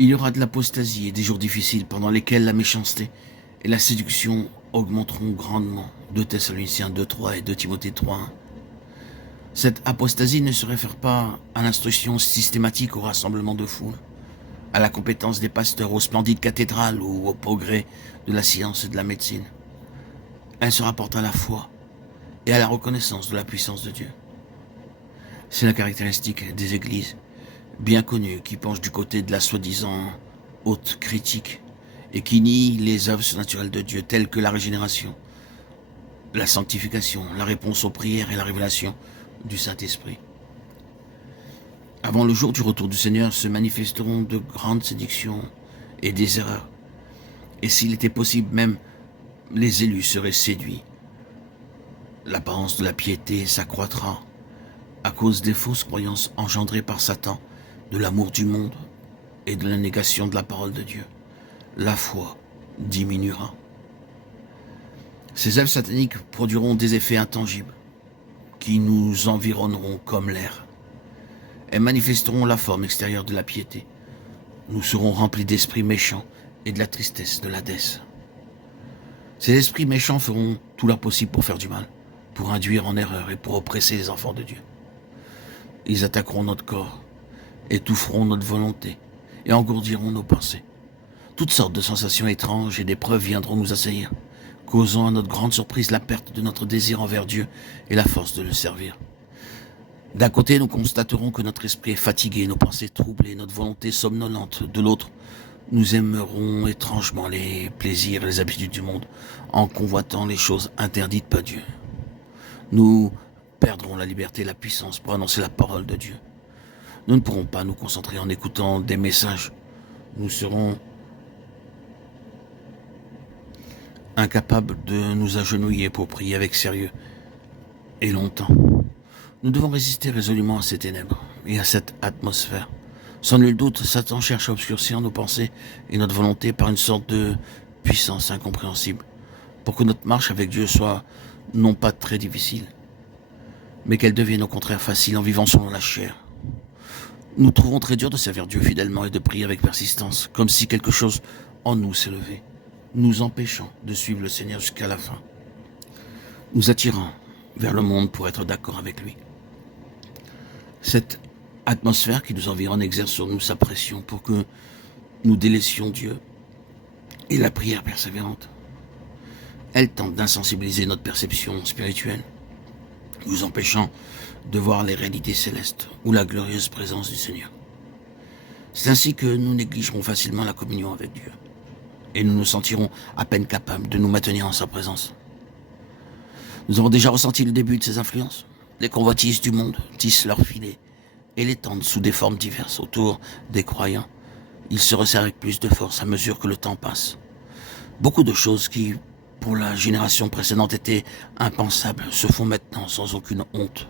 Il y aura de l'apostasie et des jours difficiles pendant lesquels la méchanceté et la séduction augmenteront grandement. 2 Thessaloniciens 2.3 et 2 Timothée 3.1. Cette apostasie ne se réfère pas à l'instruction systématique au rassemblement de foule, à la compétence des pasteurs, aux splendides cathédrales ou au progrès de la science et de la médecine. Elle se rapporte à la foi et à la reconnaissance de la puissance de Dieu. C'est la caractéristique des églises bien connues qui penchent du côté de la soi-disant haute critique et qui nient les œuvres surnaturelles de Dieu telles que la régénération, la sanctification, la réponse aux prières et la révélation du Saint-Esprit. Avant le jour du retour du Seigneur se manifesteront de grandes séductions et des erreurs. Et s'il était possible, même les élus seraient séduits. L'apparence de la piété s'accroîtra à cause des fausses croyances engendrées par Satan, de l'amour du monde et de la négation de la parole de Dieu. La foi diminuera. Ces œuvres sataniques produiront des effets intangibles qui nous environneront comme l'air. Elles manifesteront la forme extérieure de la piété. Nous serons remplis d'esprits méchants et de la tristesse de l'Hadès. Ces esprits méchants feront tout leur possible pour faire du mal, pour induire en erreur et pour oppresser les enfants de Dieu. Ils attaqueront notre corps, étoufferont notre volonté et engourdiront nos pensées. Toutes sortes de sensations étranges et d'épreuves viendront nous assaillir, causant à notre grande surprise la perte de notre désir envers Dieu et la force de le servir. D'un côté, nous constaterons que notre esprit est fatigué, nos pensées troublées, notre volonté somnolente. De l'autre, nous aimerons étrangement les plaisirs et les habitudes du monde, en convoitant les choses interdites par Dieu. Nous perdrons la liberté et la puissance pour annoncer la parole de Dieu. Nous ne pourrons pas nous concentrer en écoutant des messages. Nous serons incapables de nous agenouiller pour prier avec sérieux et longtemps. Nous devons résister résolument à ces ténèbres et à cette atmosphère. Sans nul doute, Satan cherche à obscurcir nos pensées et notre volonté par une sorte de puissance incompréhensible, pour que notre marche avec Dieu soit non pas très difficile, mais qu'elle devienne au contraire facile en vivant selon la chair. Nous trouvons très dur de servir Dieu fidèlement et de prier avec persistance, comme si quelque chose en nous s'est levé, nous empêchant de suivre le Seigneur jusqu'à la fin, nous attirant vers le monde pour être d'accord avec lui. Cette atmosphère qui nous environne exerce sur nous sa pression pour que nous délaissions Dieu et la prière persévérante. Elle tente d'insensibiliser notre perception spirituelle, nous empêchant de voir les réalités célestes ou la glorieuse présence du Seigneur. C'est ainsi que nous négligerons facilement la communion avec Dieu et nous nous sentirons à peine capables de nous maintenir en sa présence. Nous avons déjà ressenti le début de ces influences. Les convoitises du monde tissent leurs filets et les tendent sous des formes diverses autour des croyants. Ils se resserrent avec plus de force à mesure que le temps passe. Beaucoup de choses qui, pour la génération précédente, étaient impensables se font maintenant sans aucune honte.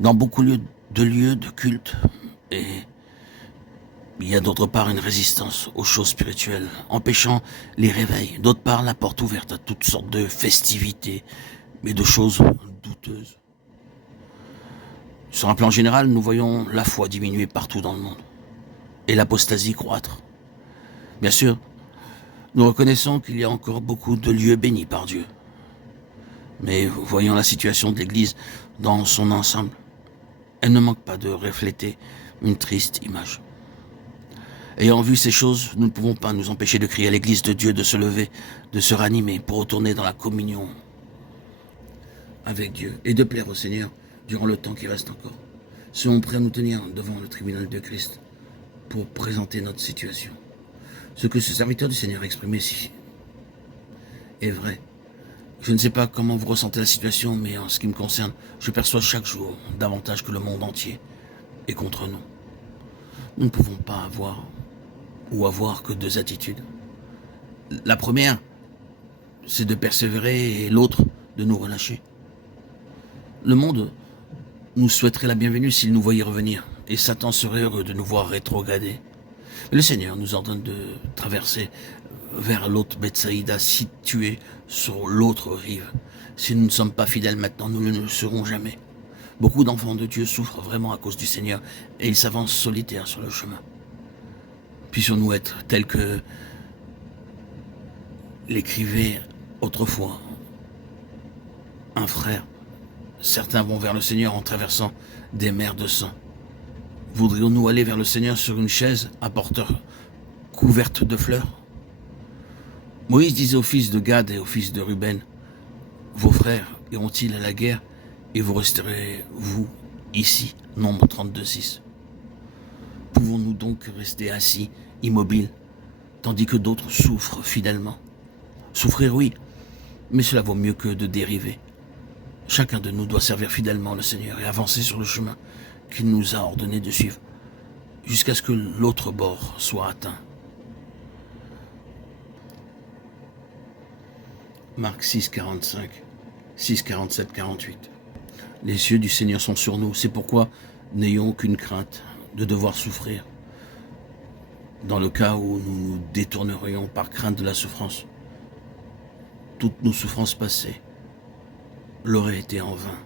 Dans beaucoup de lieux de culte, et il y a d'autre part une résistance aux choses spirituelles, empêchant les réveils. D'autre part, la porte ouverte à toutes sortes de festivités, mais de choses douteuses. Sur un plan général, nous voyons la foi diminuer partout dans le monde, et l'apostasie croître. Bien sûr, nous reconnaissons qu'il y a encore beaucoup de lieux bénis par Dieu. Mais voyons la situation de l'Église dans son ensemble. Elle ne manque pas de refléter une triste image. Ayant vu ces choses, nous ne pouvons pas nous empêcher de crier à l'Église de Dieu de se lever, de se ranimer pour retourner dans la communion avec Dieu et de plaire au Seigneur durant le temps qui reste encore. Soyons prêts à nous tenir devant le tribunal de Christ pour présenter notre situation. Ce que ce serviteur du Seigneur a exprimé ici est vrai. Je ne sais pas comment vous ressentez la situation, mais en ce qui me concerne, je perçois chaque jour davantage que le monde entier est contre nous. Nous ne pouvons pas avoir que 2 attitudes. La première, c'est de persévérer et l'autre, de nous relâcher. Le monde nous souhaiterait la bienvenue s'il nous voyait revenir et Satan serait heureux de nous voir rétrograder. Mais le Seigneur nous ordonne de traverser vers l'autre Bethsaïda située sur l'autre rive. Si nous ne sommes pas fidèles maintenant, nous ne le serons jamais. Beaucoup d'enfants de Dieu souffrent vraiment à cause du Seigneur et ils s'avancent solitaires sur le chemin. Puissions-nous être tels que l'écrivait autrefois un frère. Certains vont vers le Seigneur en traversant des mers de sang. Voudrions-nous aller vers le Seigneur sur une chaise à porteur couverte de fleurs? Moïse disait aux fils de Gad et aux fils de Ruben, vos frères iront-ils à la guerre et vous resterez, vous, ici? Nombre 32:6. Pouvons-nous donc rester assis, immobiles, tandis que d'autres souffrent fidèlement? Souffrir, oui, mais cela vaut mieux que de dériver. Chacun de nous doit servir fidèlement le Seigneur et avancer sur le chemin qu'il nous a ordonné de suivre, jusqu'à ce que l'autre bord soit atteint. Marc 6,45, 6,47, 48. Les cieux du Seigneur sont sur nous, c'est pourquoi n'ayons aucune crainte de devoir souffrir. Dans le cas où nous nous détournerions par crainte de la souffrance, toutes nos souffrances passées l'auraient été en vain.